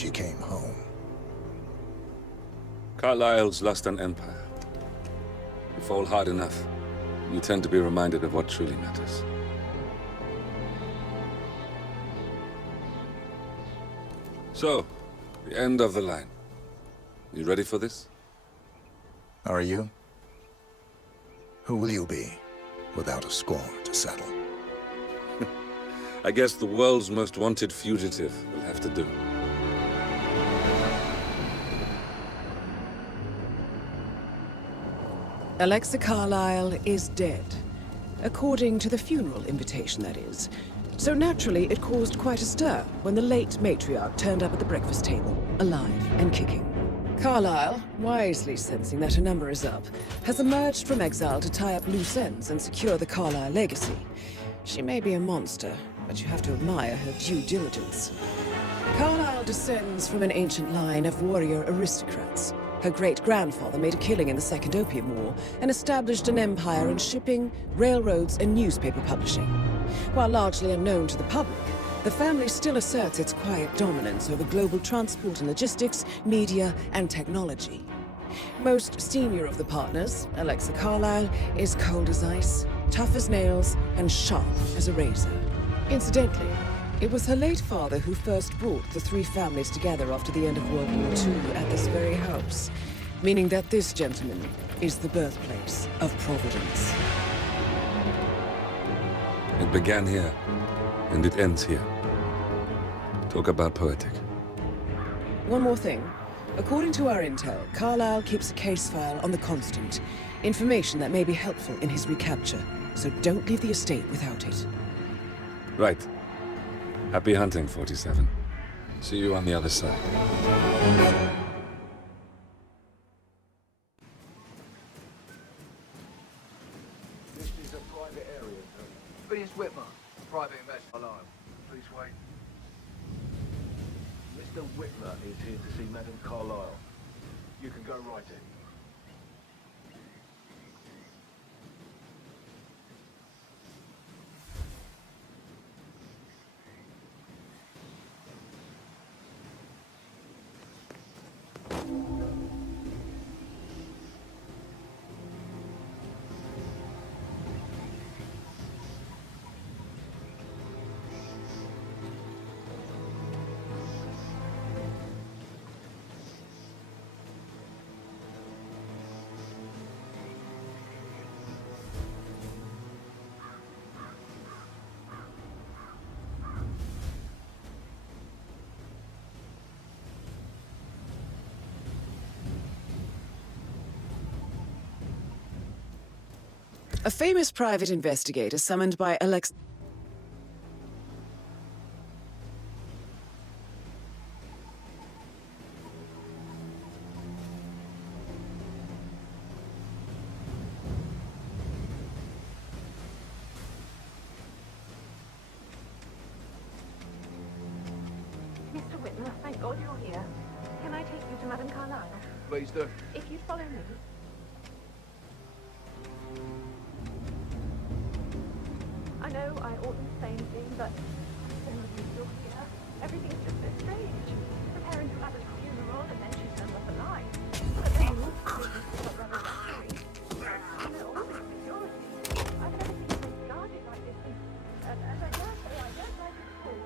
she came home. Carlisle's lost an empire. You fall hard enough, you tend to be reminded of what truly matters. So, the end of the line. You ready for this? Are you? Who will you be, without a score to settle? I guess the world's most wanted fugitive will have to do. Alexa Carlisle is dead. According to the funeral invitation, that is. So naturally, it caused quite a stir when the late matriarch turned up at the breakfast table, alive and kicking. Carlisle, wisely sensing that her number is up, has emerged from exile to tie up loose ends and secure the Carlisle legacy. She may be a monster, but you have to admire her due diligence. Carlisle descends from an ancient line of warrior aristocrats. Her great-grandfather made a killing in the Second Opium War and established an empire in shipping, railroads, and newspaper publishing. While largely unknown to the public, the family still asserts its quiet dominance over global transport and logistics, media, and technology. Most senior of the partners, Alexa Carlisle, is cold as ice, tough as nails, and sharp as a razor. Incidentally, it was her late father who first brought the three families together after the end of World War II at this very house, meaning that this gentleman is the birthplace of Providence. It began here, and it ends here. Talk about poetic. One more thing. According to our intel, Carlisle keeps a case file on the Constant. Information that may be helpful in his recapture, so don't leave the estate without it. Right. Happy hunting, 47. See you on the other side. This is a private area. Phineas Whitmer, private investor. Alarm. Please wait. Mr. Whitmer is here to see Madame Carlisle. You can go right in. A famous private investigator summoned by Alexa... Mr. Whitmer, thank God you're here. Can I take you to Madame Carlisle? Please do. If you'd follow me. I know I oughtn't say anything, but I'm so relieved you're here. Everything's just so strange. Preparing for Mother's funeral, and then she's turned up alive. But then you also got Brother's factory. You know, all this security. I've never seen anything guarded like this. And as I dare say, I don't like it at all.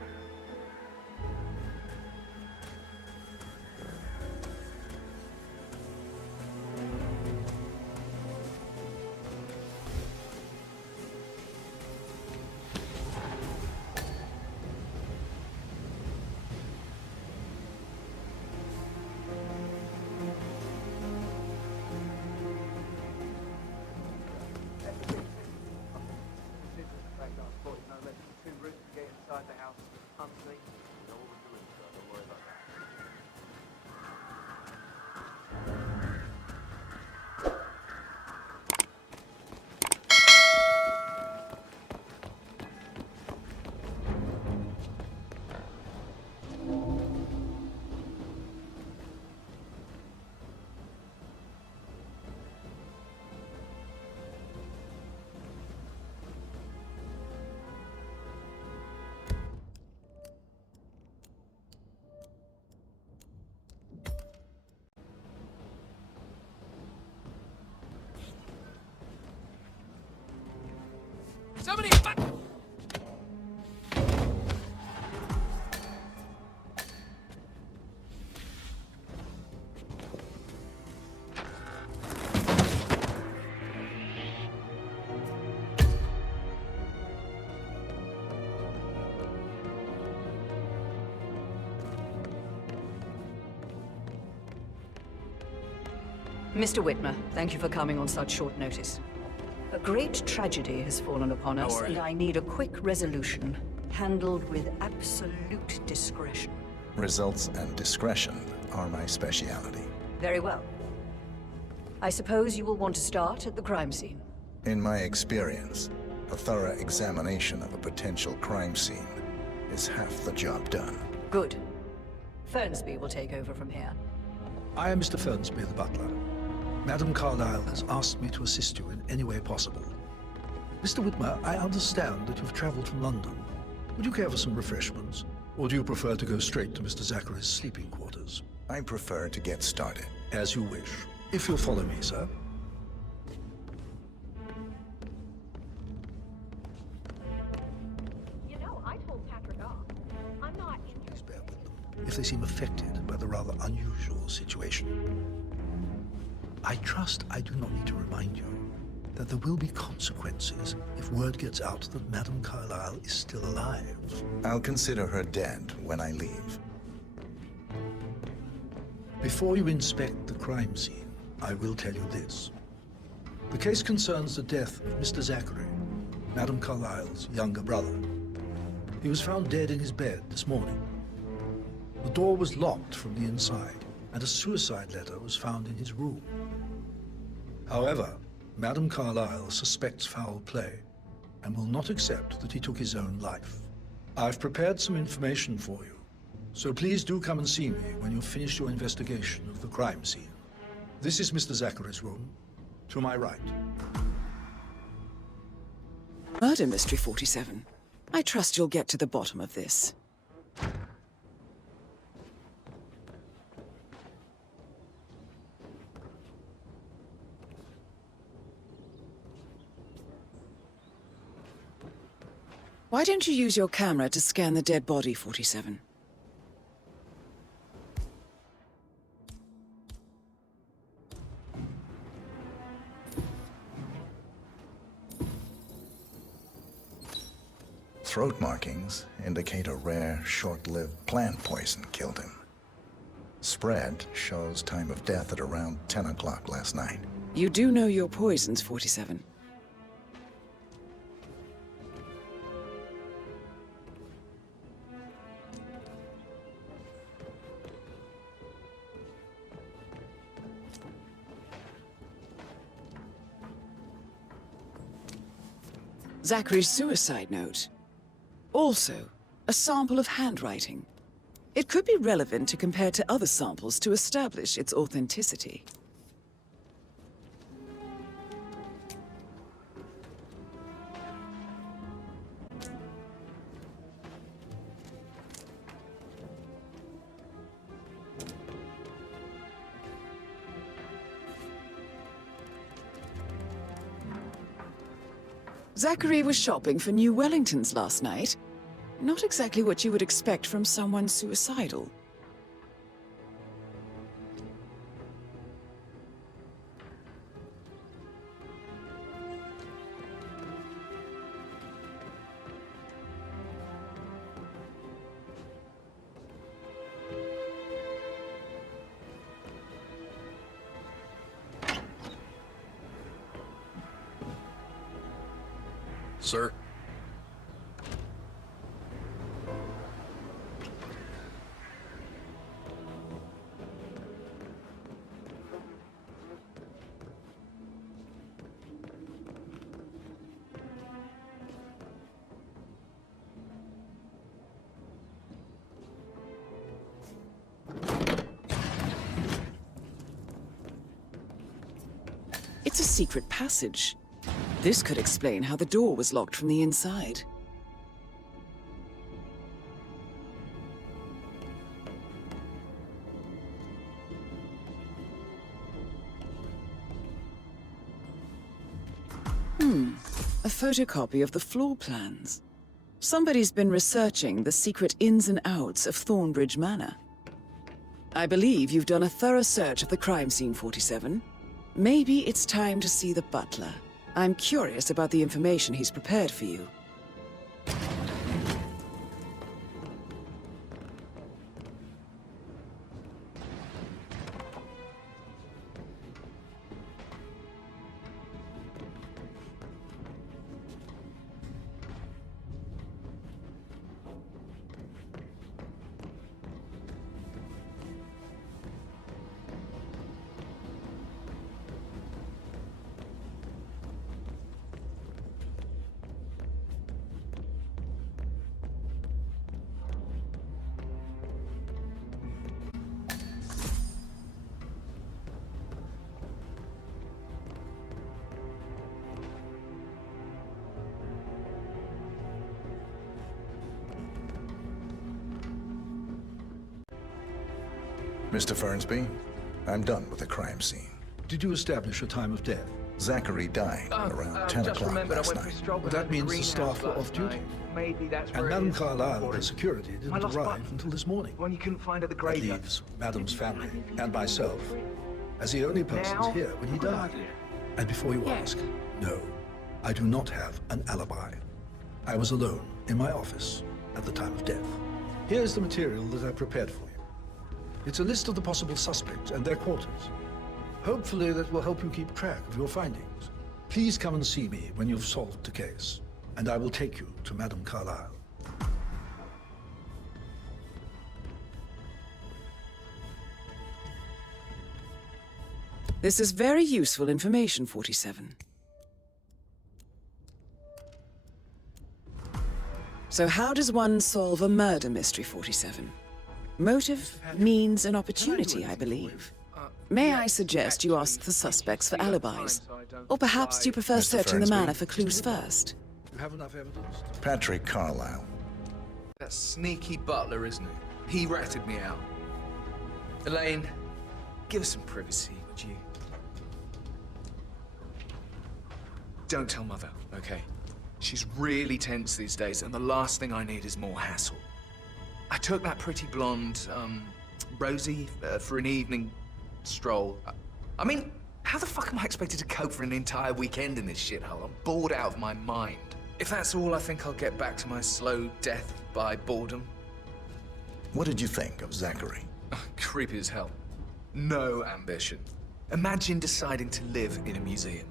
Mr. Whitmer, thank you for coming on such short notice. A great tragedy has fallen upon us, and I need a quick resolution, handled with absolute discretion. Results and discretion are my specialty. Very well. I suppose you will want to start at the crime scene. In my experience, a thorough examination of a potential crime scene is half the job done. Good. Fernsby will take over from here. I am Mr. Fernsby, the butler. Madam Carlisle has asked me to assist you in any way possible. Mr. Whitmer, I understand that you've traveled from London. Would you care for some refreshments? Or do you prefer to go straight to Mr. Zachary's sleeping quarters? I prefer to get started. As you wish. If you'll follow me, sir. You know, I told Patrick off. I'm not interested. Please bear with them if they seem affected by the rather unusual situation. I trust I do not need to remind you that there will be consequences if word gets out that Madame Carlisle is still alive. I'll consider her dead when I leave. Before you inspect the crime scene, I will tell you this. The case concerns the death of Mr. Zachary, Madame Carlisle's younger brother. He was found dead in his bed this morning. The door was locked from the inside, and a suicide letter was found in his room. However, Madame Carlisle suspects foul play and will not accept that he took his own life. I've prepared some information for you, so please do come and see me when you've finished your investigation of the crime scene. This is Mr. Zachary's room, to my right. Murder Mystery 47. I trust you'll get to the bottom of this. Why don't you use your camera to scan the dead body, 47? Throat markings indicate a rare, short-lived plant poison killed him. Spread shows time of death at around 10 o'clock last night. You do know your poisons, 47. Zachary's suicide note. Also, a sample of handwriting. It could be relevant to compare to other samples to establish its authenticity. Zachary was shopping for new Wellingtons last night. Not exactly what you would expect from someone suicidal. Sir? It's a secret passage. This could explain how the door was locked from the inside. A photocopy of the floor plans. Somebody's been researching the secret ins and outs of Thornbridge Manor. I believe you've done a thorough search of the crime scene, 47. Maybe it's time to see the butler. I'm curious about the information he's prepared for you. Mr. Fernsby, I'm done with the crime scene. Did you establish a time of death? Zachary died around 10 just o'clock remembered I last went for a night. stroll Well, behind that the means the greenhouse staff were last off duty. night. Maybe that's And where Madame it is. Carlisle, the security, My didn't lost arrive button. until this morning. One you couldn't find at the That graveyard. leaves Madame's family and myself as the only persons Now? here when he Good died. idea. And before you ask, no, I do not have an alibi. I was alone in my office at the time of death. Here's the material that I prepared for you. It's a list of the possible suspects and their quarters. Hopefully that will help you keep track of your findings. Please come and see me when you've solved the case, and I will take you to Madame Carlisle. This is very useful information, 47. So how does one solve a murder mystery, 47? Motive, means, and opportunity, I believe. May I suggest you ask the suspects for alibis? Or perhaps you prefer Mr. searching the Fernsby? manor for clues first? You have enough evidence? Patrick Carlisle. That sneaky butler, isn't it? He ratted me out. Elaine, give us some privacy, would you? Don't tell Mother, okay? She's really tense these days, and the last thing I need is more hassle. I took that pretty blonde, Rosie, for an evening stroll. I mean, how the fuck am I expected to cope for an entire weekend in this shithole? I'm bored out of my mind. If that's all, I think I'll get back to my slow death by boredom. What did you think of Zachary? Creepy as hell. No ambition. Imagine deciding to live in a museum.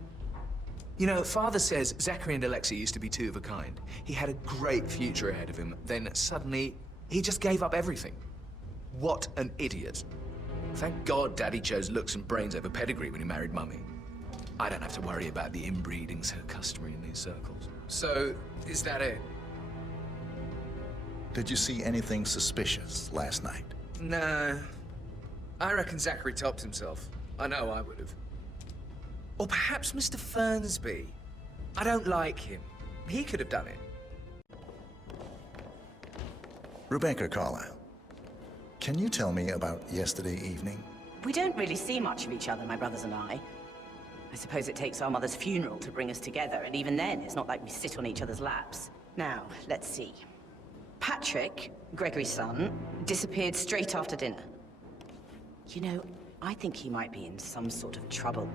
You know, Father says Zachary and Alexia used to be two of a kind. He had a great future ahead of him, then suddenly, he just gave up everything. What an idiot. Thank God Daddy chose looks and brains over pedigree when he married Mummy. I don't have to worry about the inbreeding so customary in these circles. So, is that it? Did you see anything suspicious last night? No. I reckon Zachary topped himself. I know I would have. Or perhaps Mr. Fernsby. I don't like him. He could have done it. Rebecca Carlisle, can you tell me about yesterday evening? We don't really see much of each other, my brothers and I. I suppose it takes our mother's funeral to bring us together, and even then, it's not like we sit on each other's laps. Now, let's see. Patrick, Gregory's son, disappeared straight after dinner. You know, I think he might be in some sort of trouble.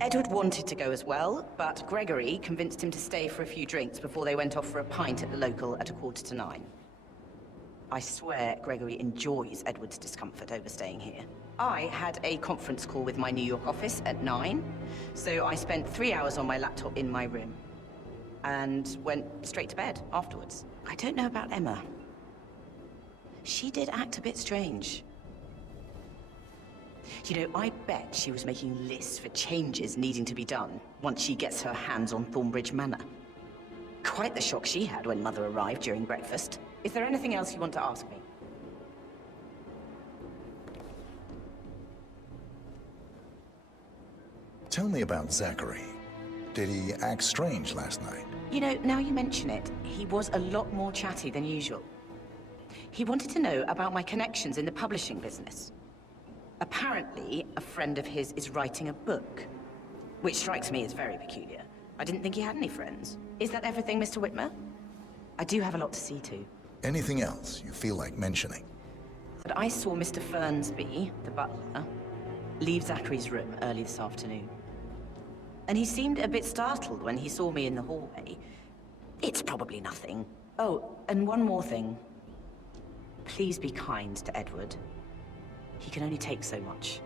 Edward wanted to go as well, but Gregory convinced him to stay for a few drinks before they went off for a pint at the local at 9:15. I swear Gregory enjoys Edward's discomfort over staying here. I had a conference call with my New York office at 9, so I spent 3 hours on my laptop in my room and went straight to bed afterwards. I don't know about Emma. She did act a bit strange. You know, I bet she was making lists for changes needing to be done once she gets her hands on Thornbridge Manor. Quite the shock she had when Mother arrived during breakfast. Is there anything else you want to ask me? Tell me about Zachary. Did he act strange last night? You know, now you mention it, he was a lot more chatty than usual. He wanted to know about my connections in the publishing business. Apparently, a friend of his is writing a book, which strikes me as very peculiar. I didn't think he had any friends. Is that everything, Mr. Whitmer? I do have a lot to see to. Anything else you feel like mentioning? But I saw Mr. Fernsby, the butler, leave Zachary's room early this afternoon. And he seemed a bit startled when he saw me in the hallway. It's probably nothing. Oh, and one more thing. Please be kind to Edward. He can only take so much.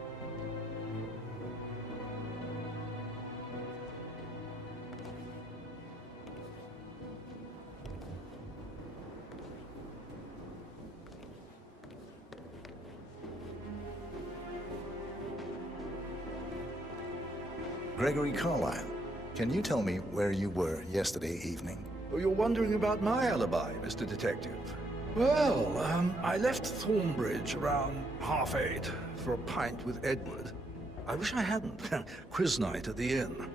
Gregory Carlisle, can you tell me where you were yesterday evening? Oh, you're wondering about my alibi, Mr. Detective. Well, I left Thornbridge around 8:30 for a pint with Edward. I wish I hadn't. Quiz night at the inn.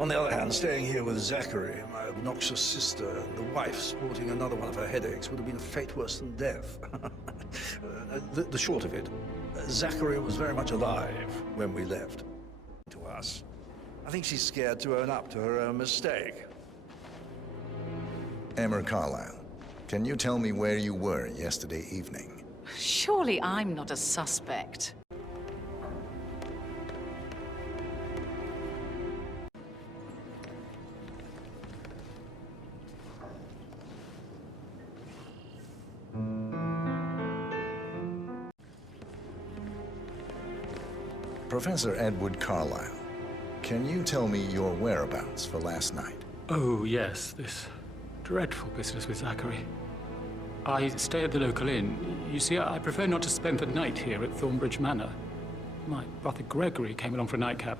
On the other hand, staying here with Zachary, my obnoxious sister, and the wife sporting another one of her headaches would have been a fate worse than death. The short of it, Zachary was very much alive when we left. To us. I think she's scared to own up to her own mistake. Emma Carlisle, can you tell me where you were yesterday evening? Surely I'm not a suspect. Professor Edward Carlisle, can you tell me your whereabouts for last night? Oh, yes, this dreadful business with Zachary. I stay at the local inn. You see, I prefer not to spend the night here at Thornbridge Manor. My brother Gregory came along for a nightcap.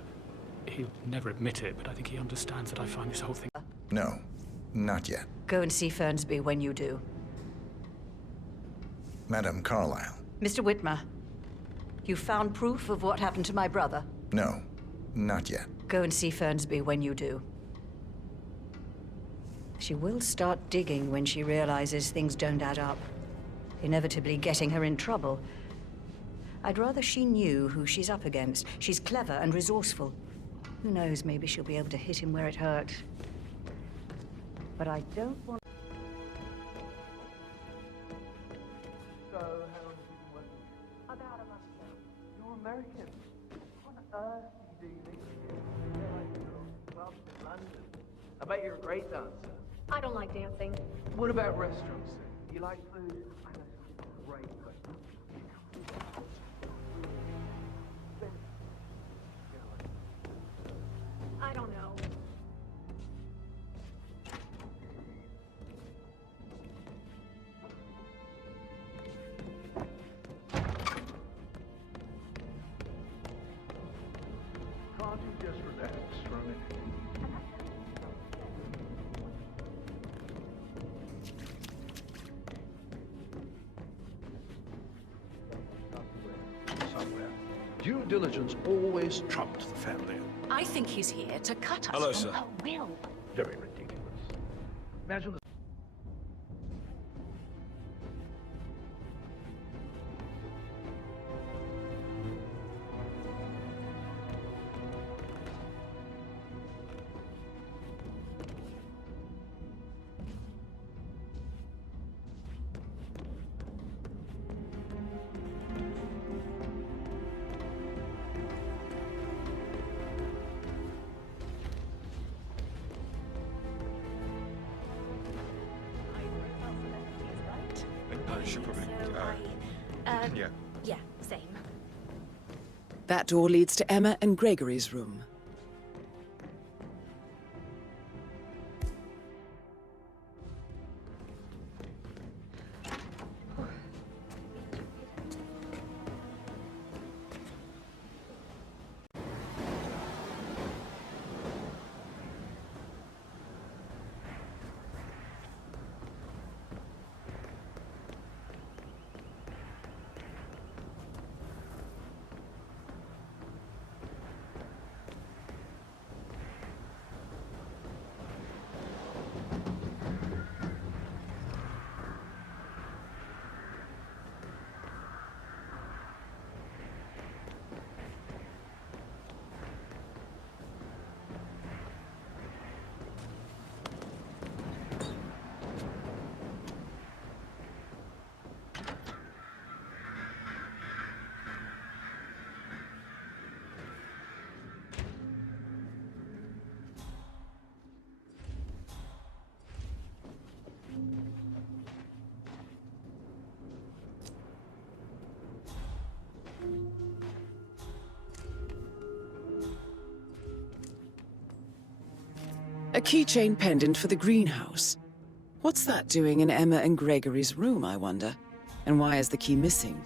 He'll never admit it, but I think he understands that I find this whole thing... No, not yet. Go and see Fernsby when you do. Madam Carlisle. Mr. Whitmer, you found proof of what happened to my brother? No, not yet. Go and see Fernsby when you do. She will start digging when she realizes things don't add up, inevitably getting her in trouble. I'd rather she knew who she's up against. She's clever and resourceful. Who knows, maybe she'll be able to hit him where it hurt. But I don't want... So, how long have you been working? About a month now. You're American. What on earth do you do here? They're like little clubs in London. I bet you're a great dancer. I don't like dancing. What about restaurants? Do you like food? I know some great places. I don't know. Can't you just relax for a minute? Somewhere. Due diligence always trumped the family. I think he's here to cut us. Hello, sir. Oh, Will. Very ridiculous. Imagine the... Should probably, yeah. Yeah, same. That door leads to Emma and Gregory's room. A keychain pendant for the greenhouse. What's that doing in Emma and Gregory's room, I wonder? And why is the key missing?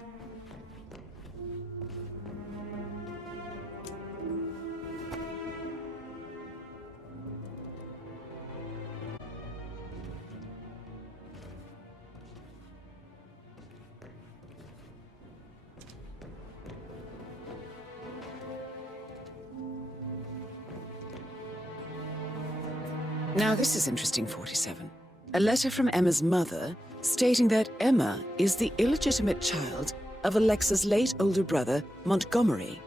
Now this is interesting, 47. A letter from Emma's mother stating that Emma is the illegitimate child of Alexa's late older brother, Montgomery.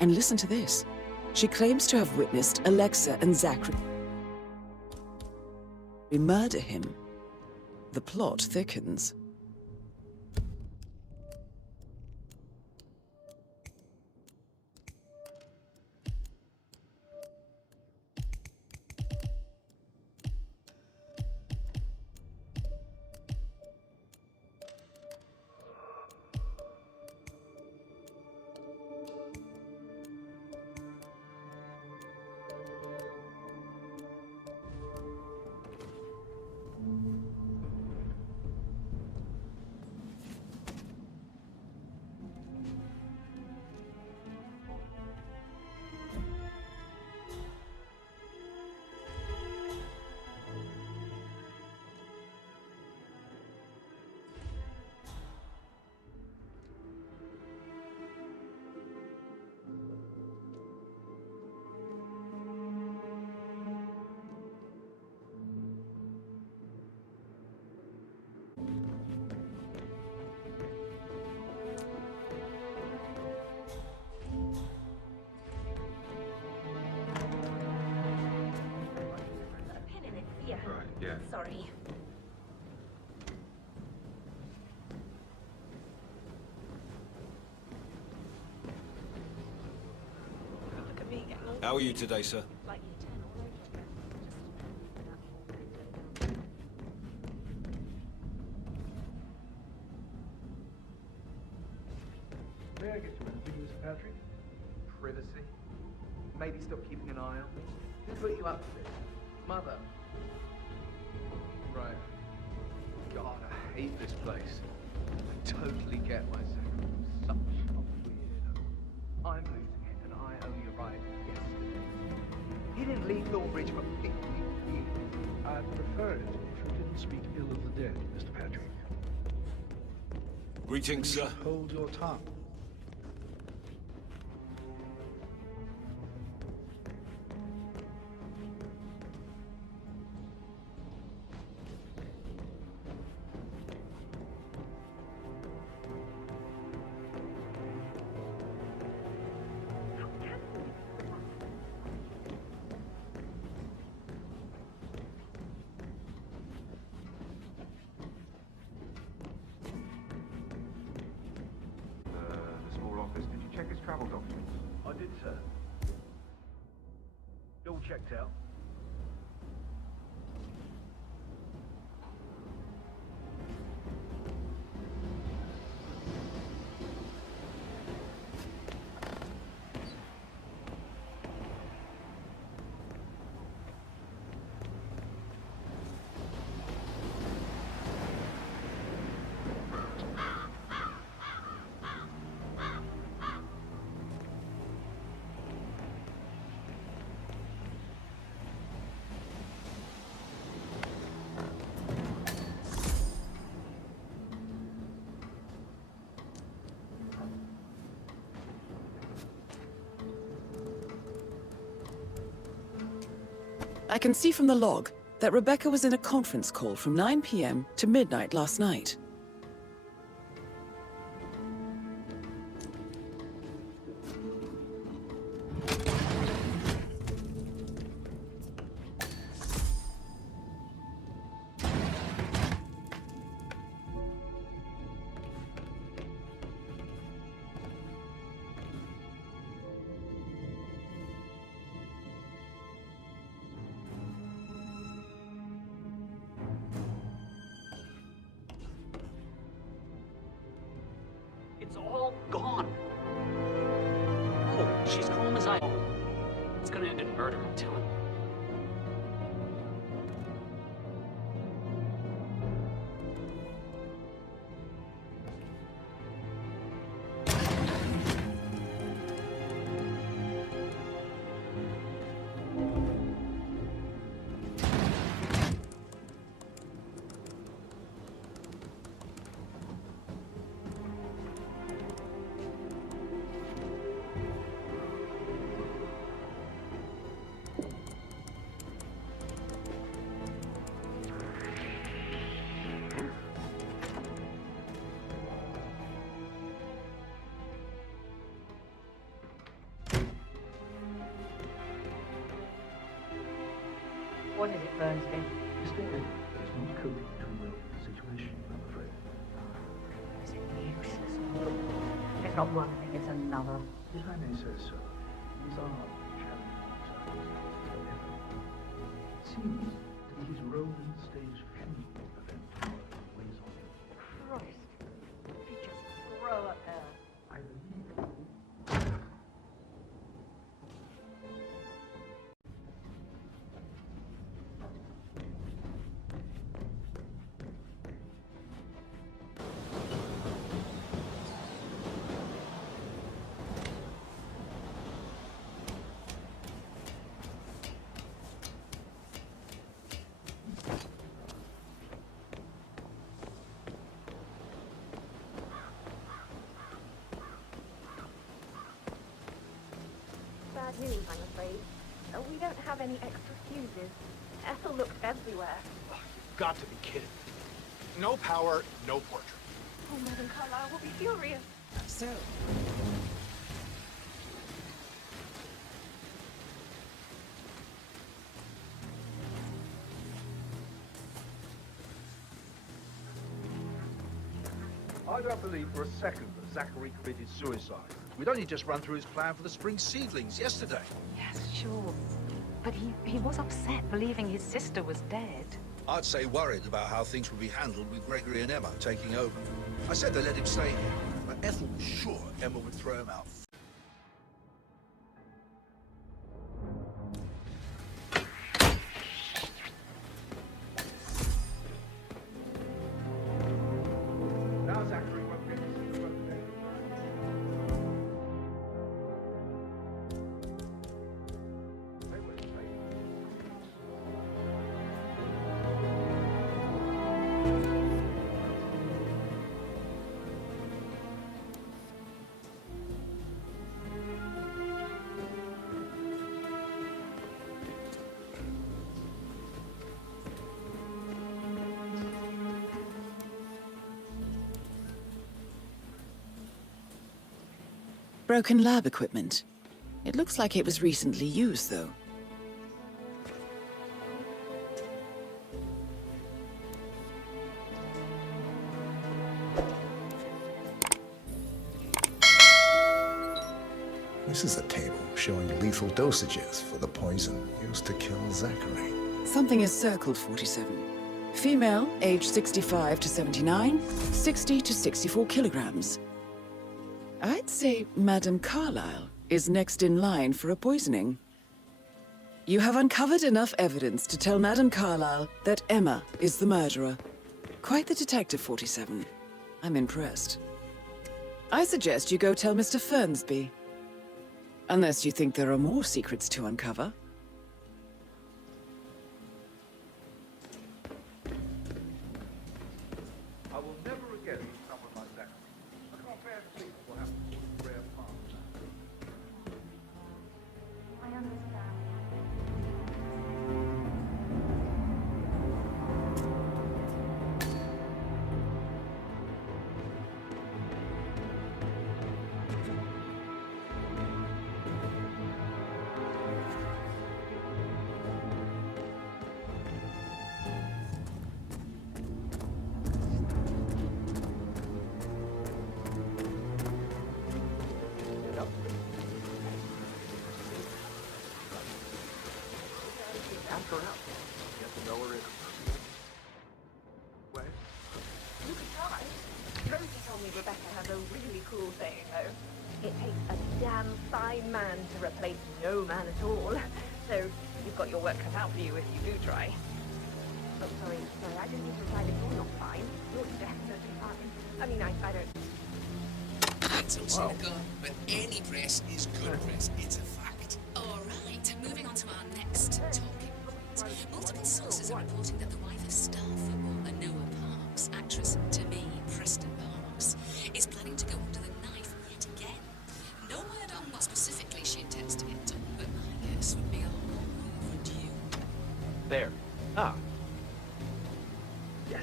And listen to this. She claims to have witnessed Alexa and Zachary murder him. The plot thickens. Right, yeah. Sorry. Look at me getting all How are you today, sir? like eternal. May I get you anything, Mr. Patrick? Privacy? Maybe stop keeping an eye on me? Who put you up to this? Mother? Right. God, I hate this place. I totally get why Zachary was such a weirdo. I'm losing it, and I only arrived yesterday. He didn't leave Thornbridge for 50 years. I'd prefer it if you didn't speak ill of the dead, Mr. Patrick. Greetings, sir. Hold your tongue. The small office. Did you check his travel documents? I did, sir. All checked out. I can see from the log that Rebecca was in a conference call from 9 p.m. to midnight last night. It's all gone. Oh, she's calm as I know. It's gonna end in murder, I'm telling you. What is it, Bernstein? Mr. Ingram is not coping too well with the situation, I'm afraid. Is it useless? It's not one thing, it's another. If I may say so, these are challenging circumstances for him. It seems to be his role in the stage funeral event tomorrow weighs on him. Christ. He just throw up hell. I believe. Bad news, I'm afraid. We don't have any extra fuses. Ethel looked everywhere. You've got to be kidding. No power, no portrait. Oh, Madam Carlisle will be furious. So, I don't believe for a second that Zachary committed suicide. We'd only just run through his plan for the spring seedlings yesterday. Yes, sure. But he was upset believing his sister was dead. I'd say worried about how things would be handled with Gregory and Emma taking over. I said they let him stay here, but Ethel was sure Emma would throw him out. Now Zachary won't get his birthday. broken lab equipment. It looks like it was recently used, though. This is a table showing lethal dosages for the poison used to kill Zachary. Something is circled 47. Female, age 65 to 79, 60 to 64 kilograms. I'd say Madame Carlisle is next in line for a poisoning. You have uncovered enough evidence to tell Madame Carlisle that Emma is the murderer. Quite the detective, 47. I'm impressed. I suggest you go tell Mr. Fernsby. Unless you think there are more secrets to uncover. I will never again meet someone like that. I can't bear to think what happened to the rare part. I understand. Ask her out. Get to know her in way. You could try. Rosie told me Rebecca has a really cool saying, though. It takes a damn fine man to replace no man at all. So you've got your work cut out for you if you do try. Oh, sorry, I didn't even imply that you're not fine. You're definitely fine. I mean, I don't... That's all cynical, but any press is good press. It's a fact. All right, moving on to our next talking point. Multiple sources are reporting that the wife of star footballer Noah Parks, actress Demi Preston Parks, is planning to go under the knife yet again. No word on what specifically she intends to get done, but my guess would be all overdue. There. Ah. Yes.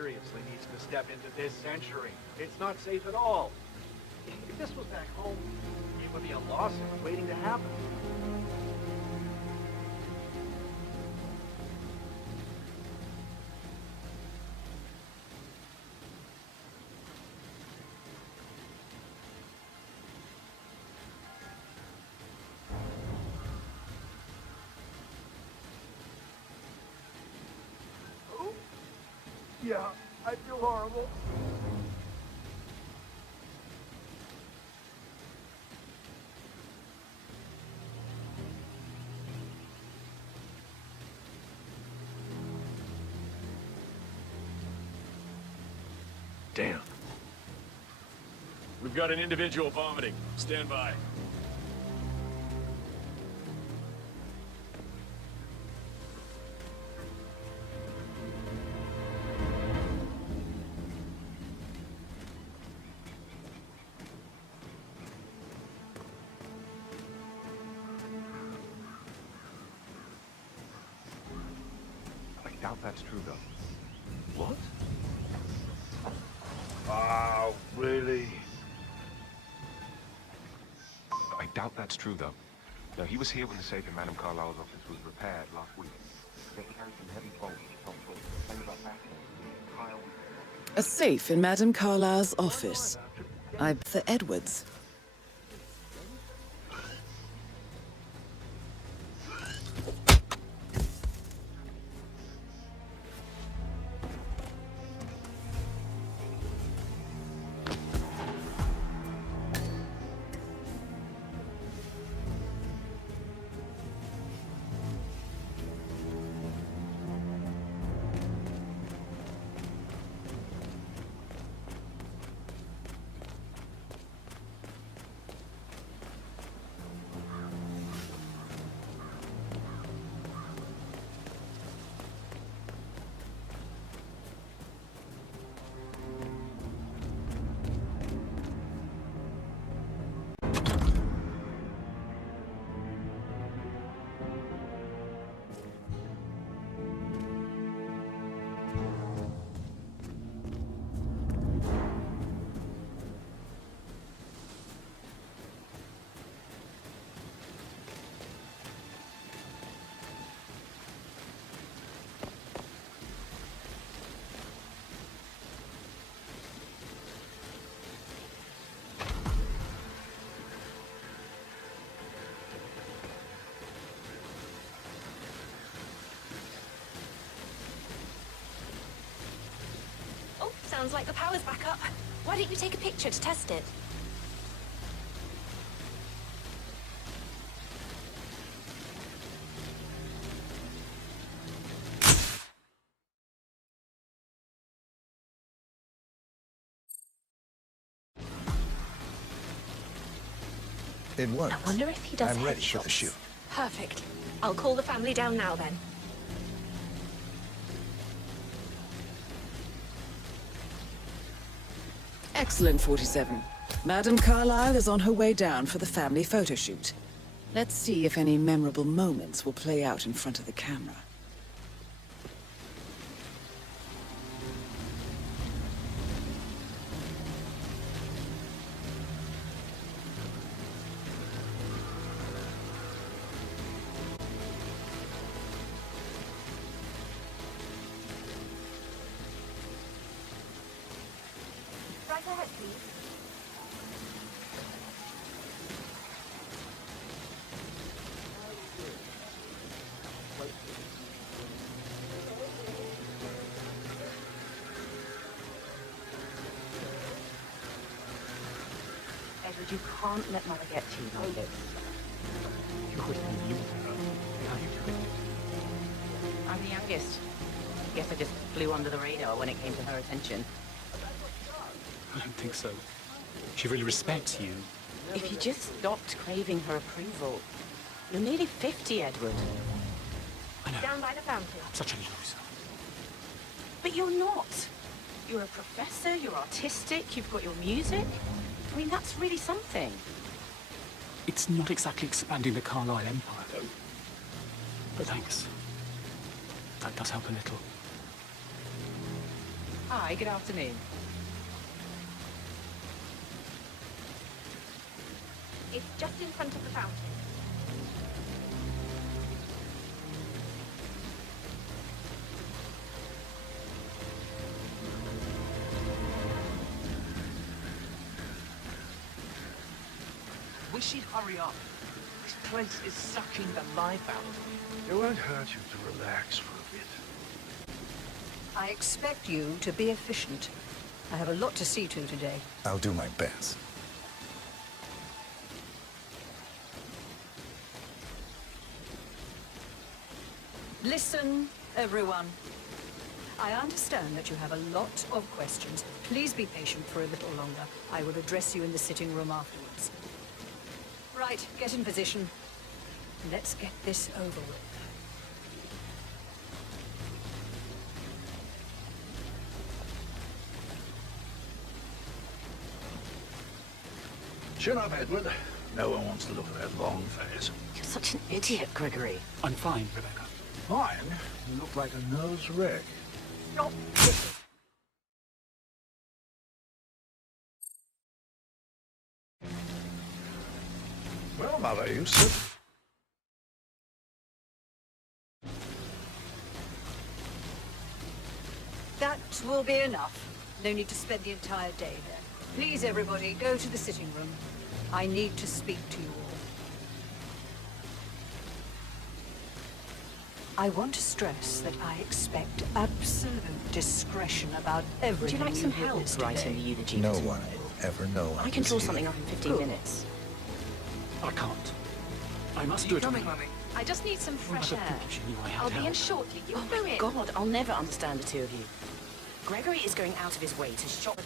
seriously needs to step into this century. It's not safe at all. If this was back home, it would be a lawsuit waiting to happen. Yeah, I feel horrible. Damn. We've got an individual vomiting. Stand by. I doubt that's true, though. What? Oh, really? I doubt that's true, though. No, he was here when the safe in Madame Carlisle's office was repaired last week. They carried some heavy bolts from A safe in Madame Carlisle's office. For Edwards. Sounds like the power's back up. Why don't you take a picture to test it? It works. I wonder if he does I'm ready for the headshots. shoot. Perfect. I'll call the family down now then. Excellent, 47. Madame Carlisle is on her way down for the family photo shoot. Let's see if any memorable moments will play out in front of the camera. Right ahead, please. Edward, you can't let Mother get to you like this. You always knew her. How you doing? I'm the youngest. Guess I just flew under the radar when it came to her attention. I don't think so. She really respects you. If you just stopped craving her approval. You're nearly 50, Edward. I know. Down by the fountain. I'm such a loser. But you're not. You're a professor, you're artistic, you've got your music. I mean, that's really something. It's not exactly expanding the Carlisle Empire, though. But thanks. That does help a little. Hi, good afternoon. It's just in front of the fountain. Wish she'd hurry up. This place is sucking the life out of me. It won't hurt you to relax for a bit. I expect you to be efficient. I have a lot to see to today. I'll do my best. Listen, everyone. I understand that you have a lot of questions. Please be patient for a little longer. I will address you in the sitting room afterwards. Right, get in position. Let's get this over with. Chin up, Edward. No one wants to look at that long face. You're such an idiot, Gregory. I'm fine, Rebecca. Fine. You look like a nervous wreck. Stop. Well, Mother, you sit. That will be enough. No need to spend the entire day there. Please, everybody, go to the sitting room. I need to speak to you all. I want to stress that I expect absolute discretion about everything. Would you like some you help witness writing the today. eulogy? No for one tomorrow? will ever know I can draw something up in 15 minutes. I can't. I must Are do you it. coming, Mummy? I just need some fresh Mother, air. she knew I had I'll be in help. shortly. You'll Oh know my it. God, I'll never understand the two of you. Gregory is going out of his way to shop.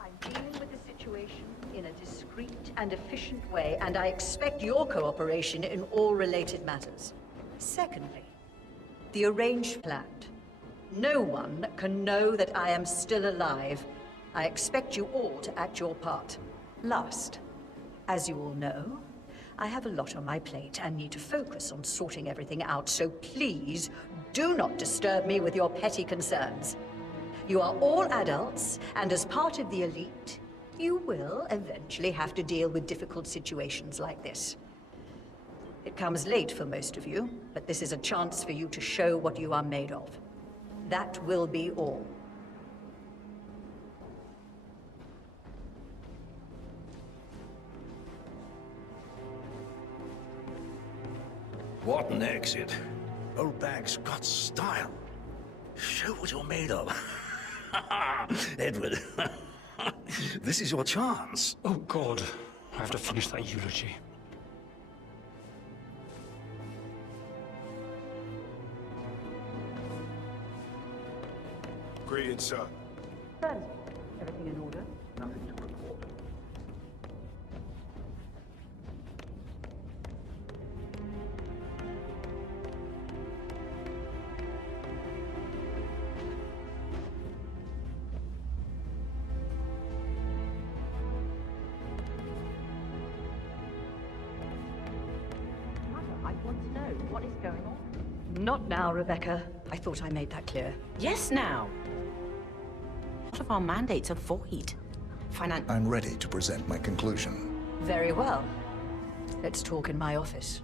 I'm dealing with the situation in a discreet and efficient way, and I expect your cooperation in all related matters. Secondly, the arranged plan. No one can know that I am still alive. I expect you all to act your part. Last, as you all know, I have a lot on my plate and need to focus on sorting everything out, so please do not disturb me with your petty concerns. You are all adults, and as part of the elite, you will eventually have to deal with difficult situations like this. It comes late for most of you, but this is a chance for you to show what you are made of. That will be all. What an exit. Old bag's got style. Show what you're made of. Edward, this is your chance. Oh, God. I have to finish that eulogy. Greetings, sir. Friends, everything in order? Nothing to report. What is going on? Not now, Rebecca. I thought I made that clear. Yes, now. What of our mandates are void? I'm ready to present my conclusion. Very well. Let's talk in my office.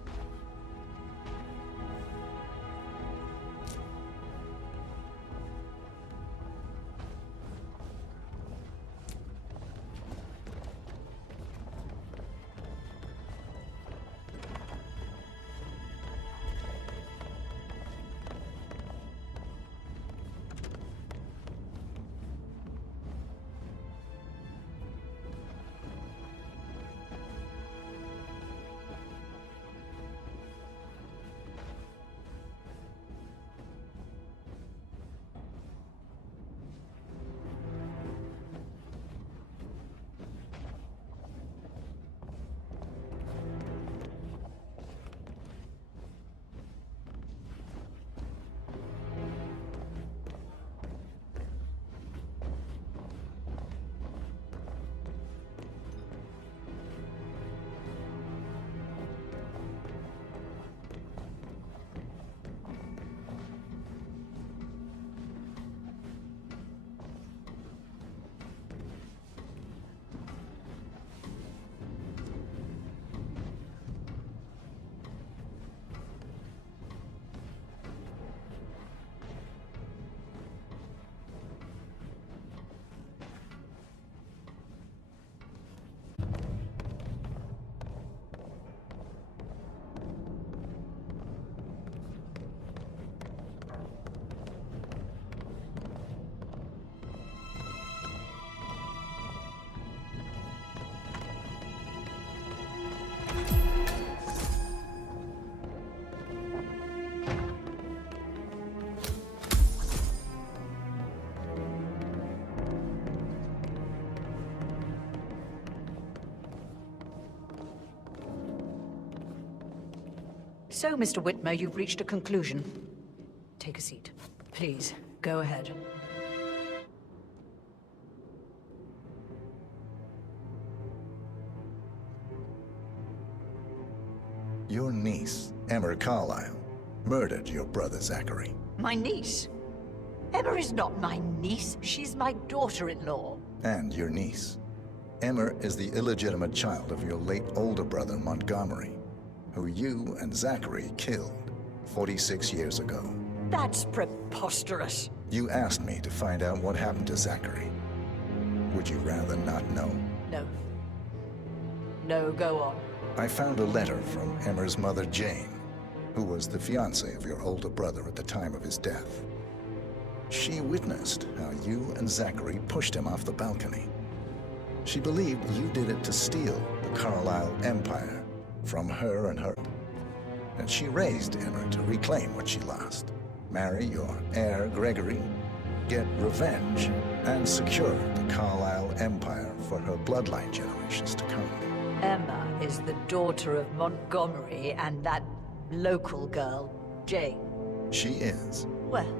So, Mr. Whitmer, you've reached a conclusion. Take a seat. Please, go ahead. Your niece, Emma Carlisle, murdered your brother Zachary. My niece? Emma is not my niece. She's my daughter-in-law. And your niece. Emma is the illegitimate child of your late older brother Montgomery, who you and Zachary killed 46 years ago. That's preposterous. You asked me to find out what happened to Zachary. Would you rather not know? No. No, go on. I found a letter from Emma's mother, Jane, who was the fiancée of your older brother at the time of his death. She witnessed how you and Zachary pushed him off the balcony. She believed you did it to steal the Carlisle empire from her and her. And she raised Emma to reclaim what she lost. Marry your heir, Gregory, get revenge, and secure the Carlisle empire for her bloodline generations to come. Emma is the daughter of Montgomery and that local girl, Jane. She is. Well,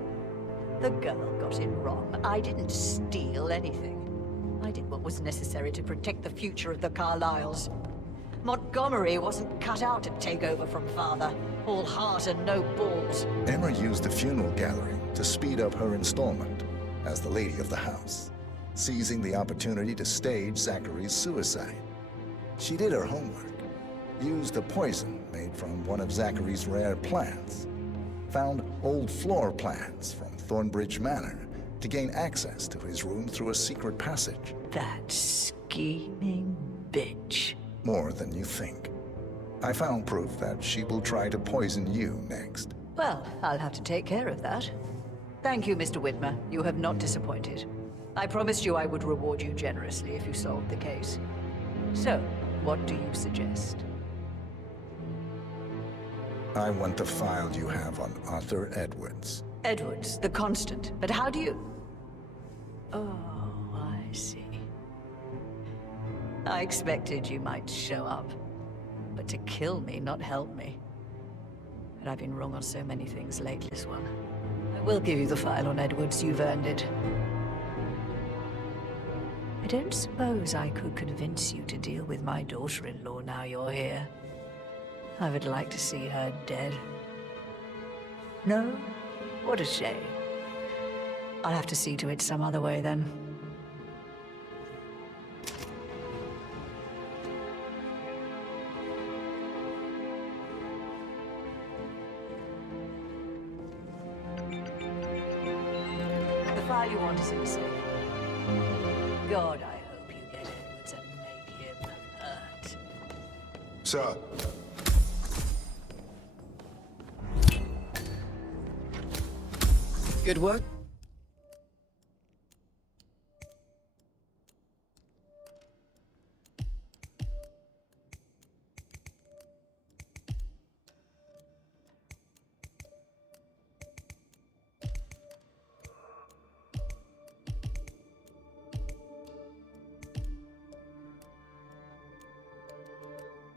the girl got it wrong. I didn't steal anything. I did what was necessary to protect the future of the Carlisles. Montgomery wasn't cut out to take over from father. All heart and no balls. Emma used the funeral gathering to speed up her installment as the lady of the house, seizing the opportunity to stage Zachary's suicide. She did her homework, used a poison made from one of Zachary's rare plants, found old floor plans from Thornbridge Manor to gain access to his room through a secret passage. That scheming bitch. More than you think. I found proof that she will try to poison you next. Well, I'll have to take care of that. Thank you, Mr. Whitmer. You have not disappointed. I promised you I would reward you generously if you solved the case. So, what do you suggest? I want the file you have on Arthur Edwards. Edwards, the Constant. But how do you... Oh, I see. I expected you might show up. But to kill me, not help me. But I've been wrong on so many things lately, this one. I will give you the file on Edwards. You've earned it. I don't suppose I could convince you to deal with my daughter-in-law now you're here. I would like to see her dead. No? What a shame. I'll have to see to it some other way then. The file you want is in the safe. God, I hope you get Edwards and make him hurt. Sir. Good work.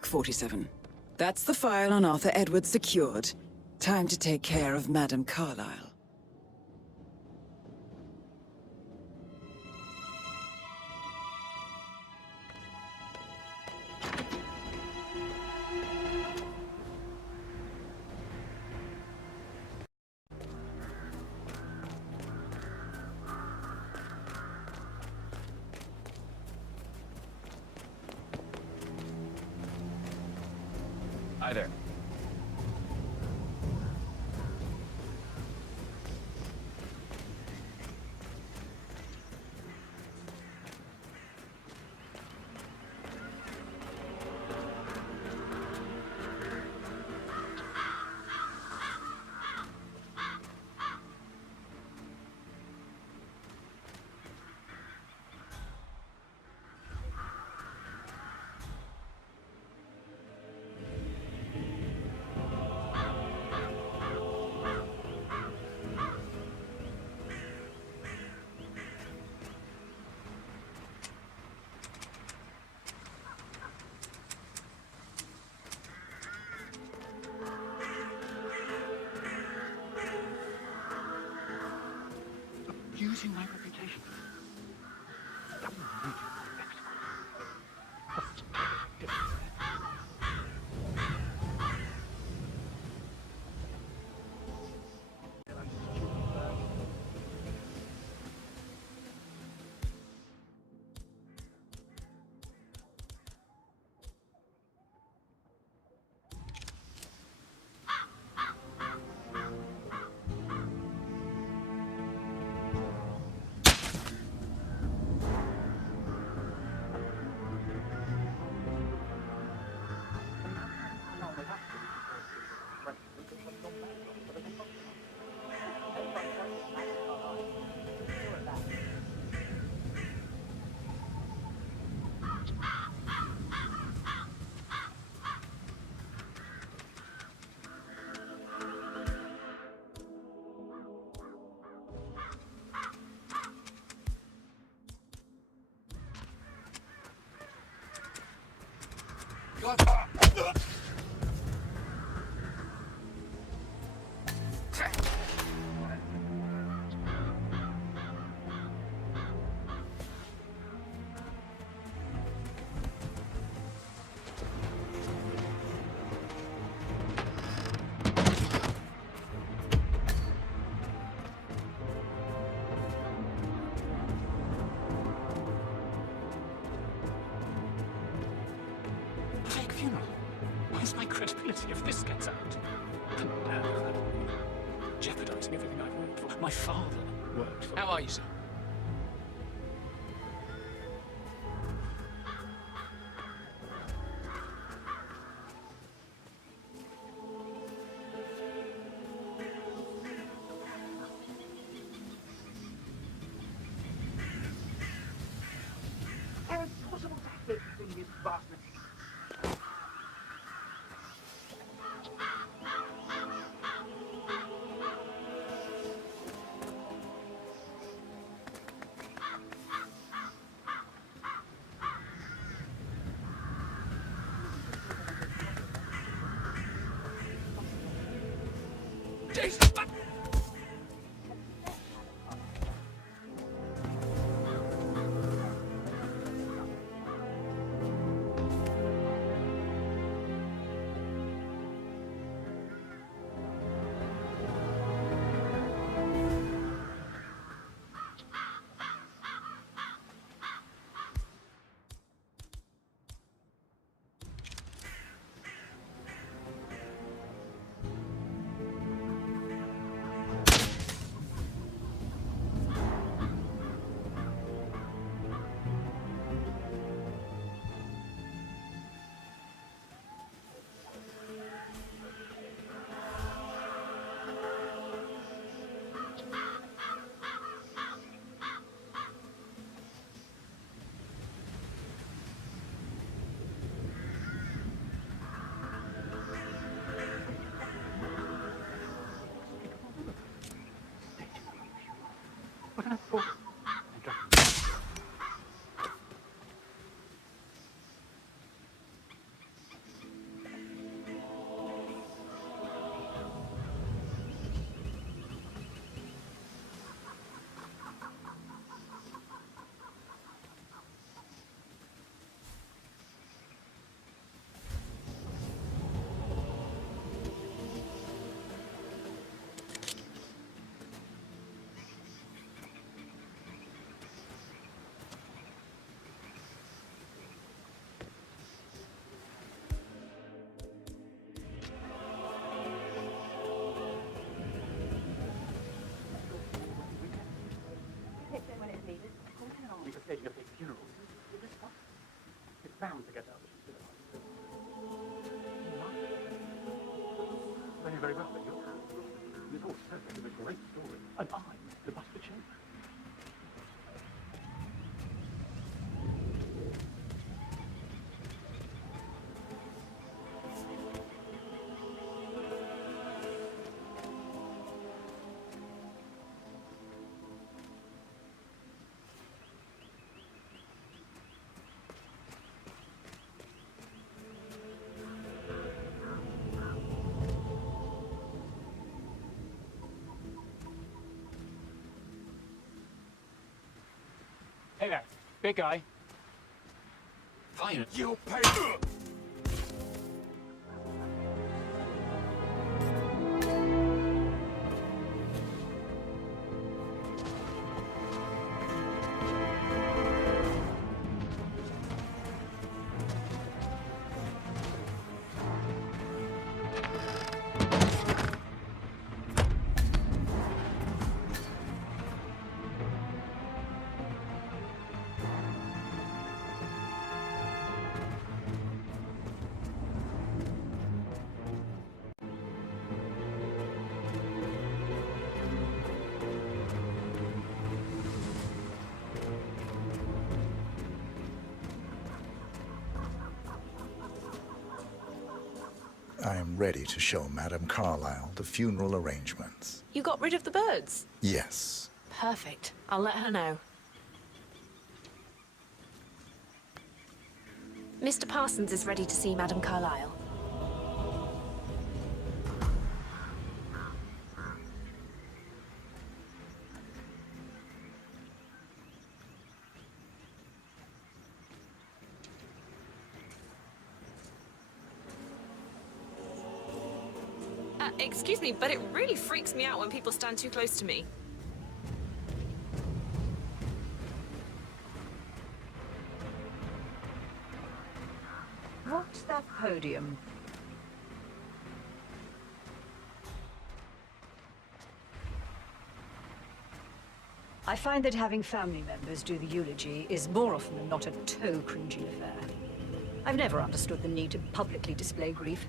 .47. That's the file on Arthur Edwards secured. Time to take care of Madame Carlisle. Hi there. Using my reputation. Fake funeral. Where's my credibility if this gets out? Come on, Dad. Jeopardizing everything I've worked for. My father worked for. How are you, sir? How impossible to have this thing is vast machine. anticipating a big funeral. It's bound to get out that she's been alive. Very, very well, but you've all said this is a great story, and I'm the Buster Chamber. Hey there, big guy. Fine. You'll pay. I am ready to show Madame Carlisle the funeral arrangements. You got rid of the birds? Yes. Perfect. I'll let her know. Mr. Parsons is ready to see Madame Carlisle. Excuse me, but it really freaks me out when people stand too close to me. What's that podium? I find that having family members do the eulogy is more often than not a toe-cringing affair. I've never understood the need to publicly display grief.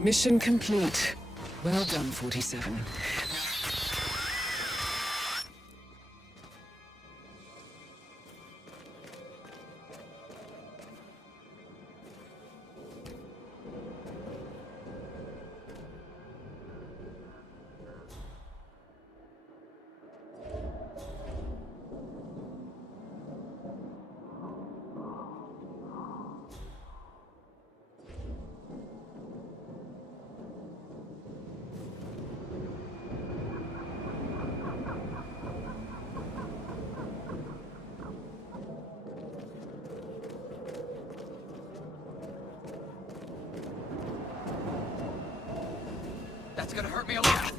Mission complete. Well done, 47. That's gonna hurt me a lot.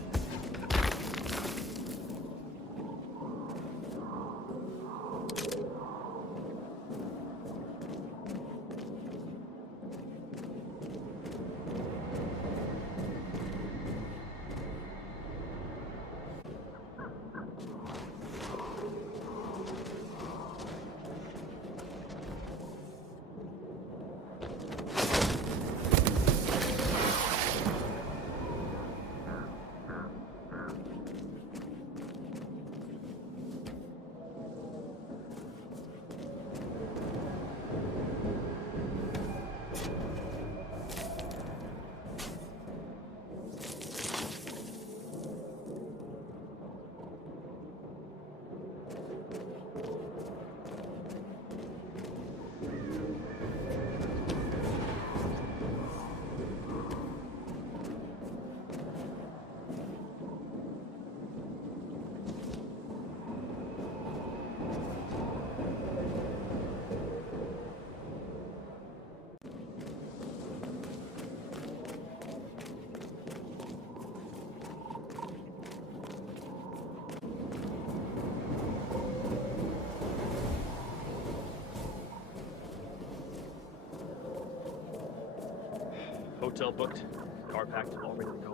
Hotel booked. Car packed. All ready to go.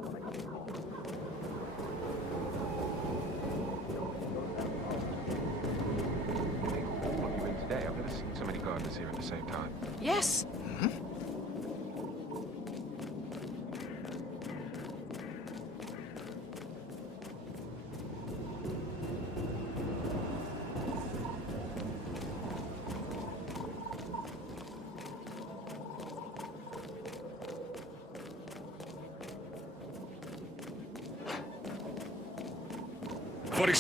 What you in today? I've never seen so many gardeners here at the same time. Yes.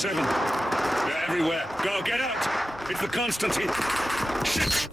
They're everywhere. Go, get out! It's the Constantine. Shit!